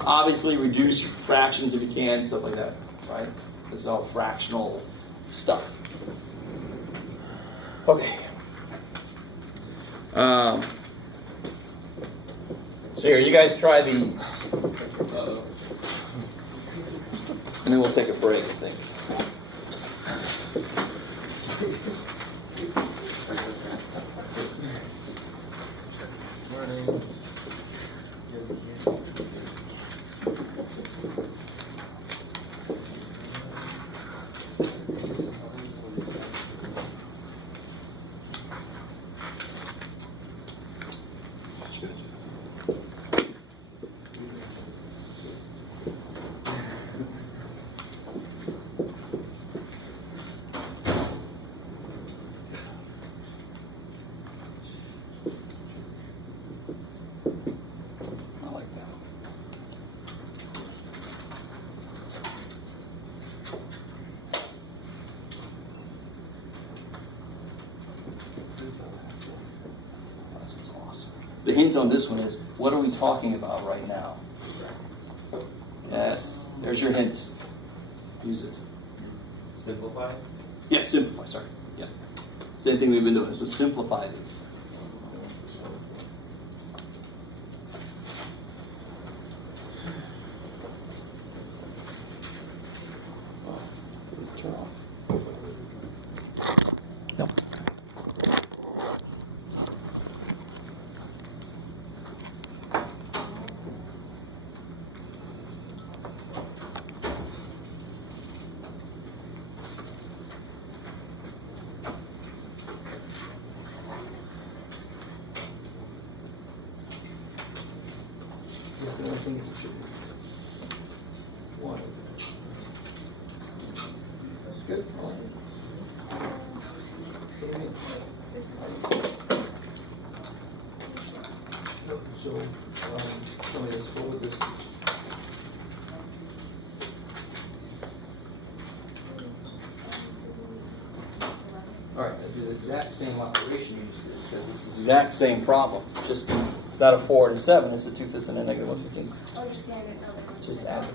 Obviously, reduce fractions if you can, stuff like that, right? This is all fractional stuff. Okay. So here, you guys try these. And then we'll take a break, I think. I like that. This is awesome. The hint on this one is, what are we talking about right now? Yes, there's your hint. Use it. Simplify. Yes, simplify, sorry. Yeah. Same thing we've been doing, so simplify these. think it's one. That's good. I like it. So, let's go with this. Alright, I do the exact same operation you just did, because this is the exact same problem. Just, it's not a 4 and a 7, it's a 2/5 and a negative 1/15. Oh, just add it over. Just add it.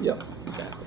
Yep, exactly.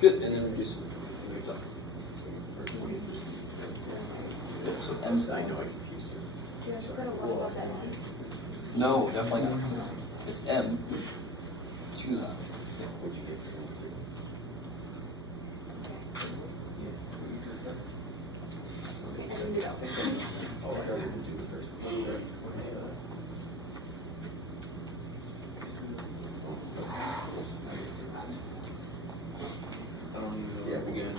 Good, and then reduce it. Yep, so M. I know I confused you. Do you have to put a one above that one? No, definitely not. It's M. To that. What'd you get for number 3? Okay, and do that. Oh, I already did the first one. Yeah, beginning.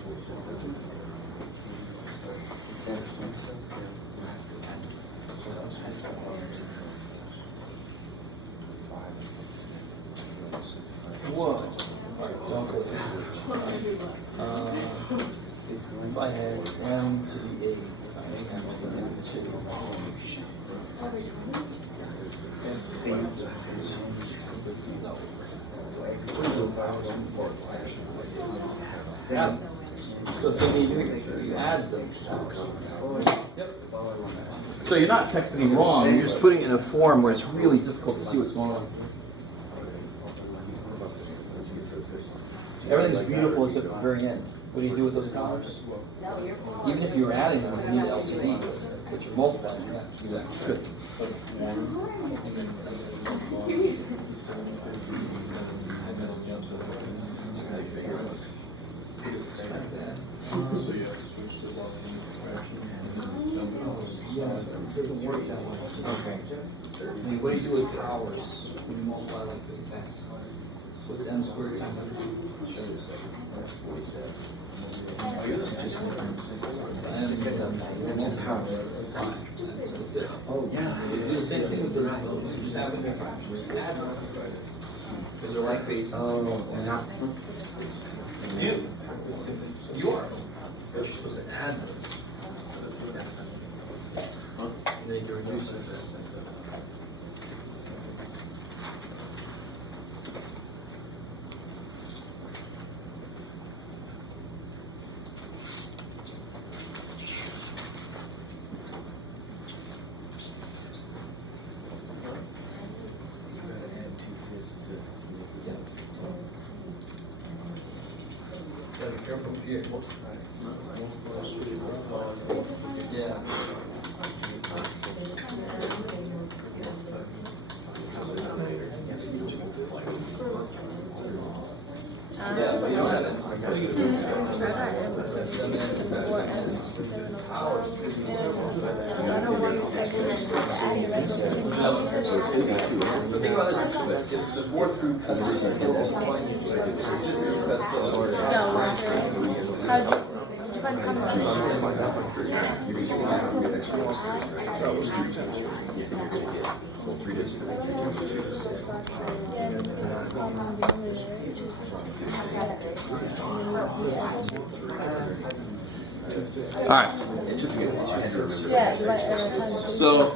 Whoa. Don't go there. If I had M to the 8, it should be yeah. So you add those. Yep. So you're not technically wrong, you're just putting it in a form where it's really difficult to see what's going on. Everything's beautiful except at the very end. What do you do with those powers? Even if you're adding them, you need the LCD, but you're multiplying. Yeah, exactly. Good. So you have to switch to locking fraction. Yeah, it doesn't work that way. Okay. I mean, what do you do with powers when you multiply like this? What's M squared times 100? Oh, yeah. You do the same thing with the radical. You just have them in fractions. Add them. Because they're like bases. Oh, not. You are. But you're supposed to add those. And then you can reduce it. Yeah. Yeah, but you don't have the fourth group Alright. So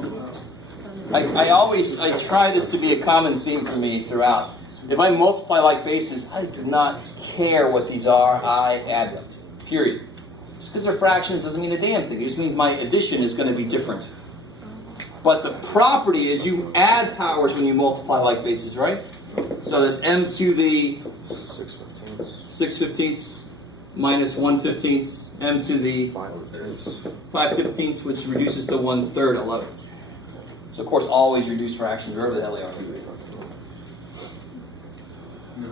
I try this to be a common theme for me throughout. If I multiply like bases, I do not care what these are, I add them. Period. Just because they're fractions doesn't mean a damn thing. It just means my addition is going to be different. But the property is you add powers when you multiply like bases, right? So there's m to the 6/15 minus 1/15, m to the 5/15, which reduces to 1/3, 11. So of course always reduce fractions wherever the hell they are. No.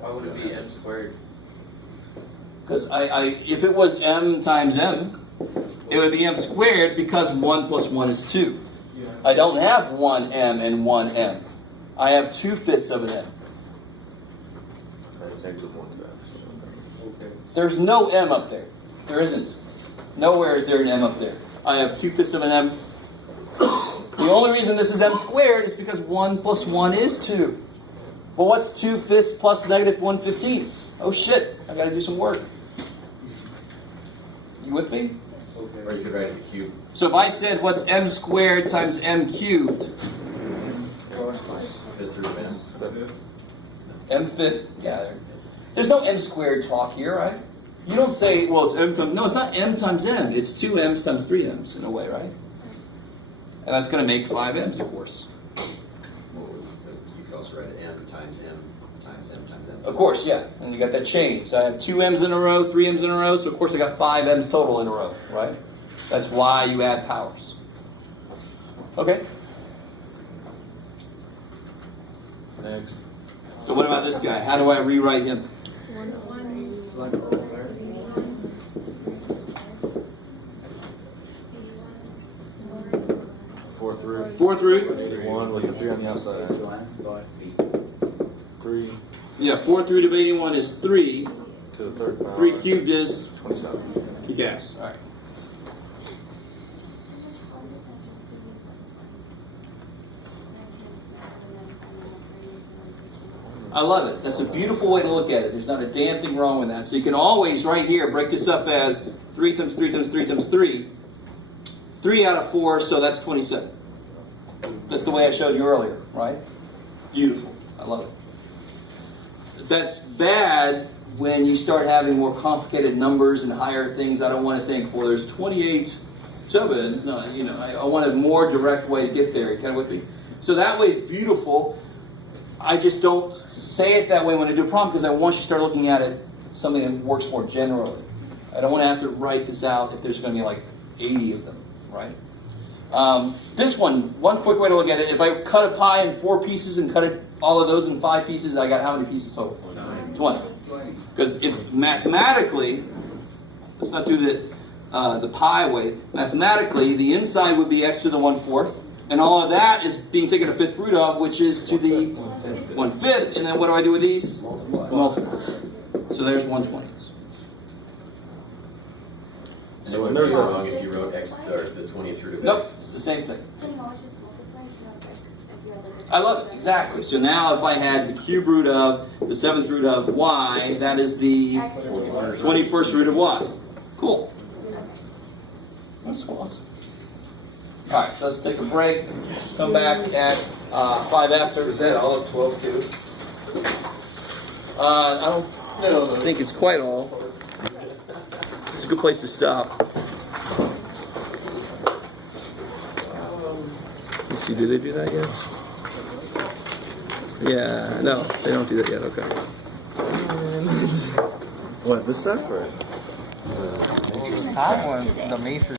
Why would it be m squared? Because if it was m times m, it would be m squared because 1 plus 1 is 2. I don't have 1m and 1m. I have 2/5 of an m. There's no m up there. There isn't. Nowhere is there an m up there. I have 2/5 of an m. The only reason this is m squared is because 1 plus 1 is 2. Well, what's 2/5 plus negative 1/15? Oh shit, I gotta do some work. You with me? Or you could write it cube. So if I said what's m squared times m cubed, Fifth root of n. m5, yeah. There's no m squared talk here, right? You don't say, well, it's m times, no, it's not m times m. It's 2m's times 3m's in a way, right? And that's going to make 5m's, of course. You could also write m times m times m times m. Of course, yeah. And you got that change. So I have 2m's in a row, 3m's in a row, so of course I got 5m's total in a row, right? That's why you add powers. Okay? Next. So what about this guy? How do I rewrite him? 4th root. 4th root? 81 with the 3 on the outside. 3 Yeah, 4th root of 81 is 3. to the 3rd power. 3 cubed is 27. yes. All right. I love it. That's a beautiful way to look at it. There's not a damn thing wrong with that. So you can always, right here, break this up as 3 times 3 times 3 times 3. 3 out of 4, so that's 27. That's the way I showed you earlier, right? Beautiful. I love it. That's bad when you start having more complicated numbers and higher things. I don't want to think, well, there's 28, 7. No, I want a more direct way to get there. You kind of with me? So that way is beautiful. I just don't say it that way when I do a problem because I want you to start looking at it something that works more generally. I don't want to have to write this out if there's going to be like 80 of them, right? This one quick way to look at it, if I cut a pie in 4 pieces and cut it all of those in 5 pieces, I got how many pieces total? 20. Because if mathematically, let's not do the pi way, mathematically the inside would be x to the 1/4, and all of that is being taken a 5th root of, which is to the 1/5, and then what do I do with these? Multiply. So there's 1/20. So it would be wrong if you wrote x or the 20th root of x. Nope, it's the same thing. I love it, exactly. So now if I had the cube root of the 7th root of y, that is the 21st root of y. Cool. That's awesome. Alright, so let's take a break. Come back at 5 after. Is that all of 12 too? I don't think it's quite all. This is a good place to stop. Let's see, do they do that yet? Yeah, no, they don't do that yet, okay. What, this stuff? Or? The matrix.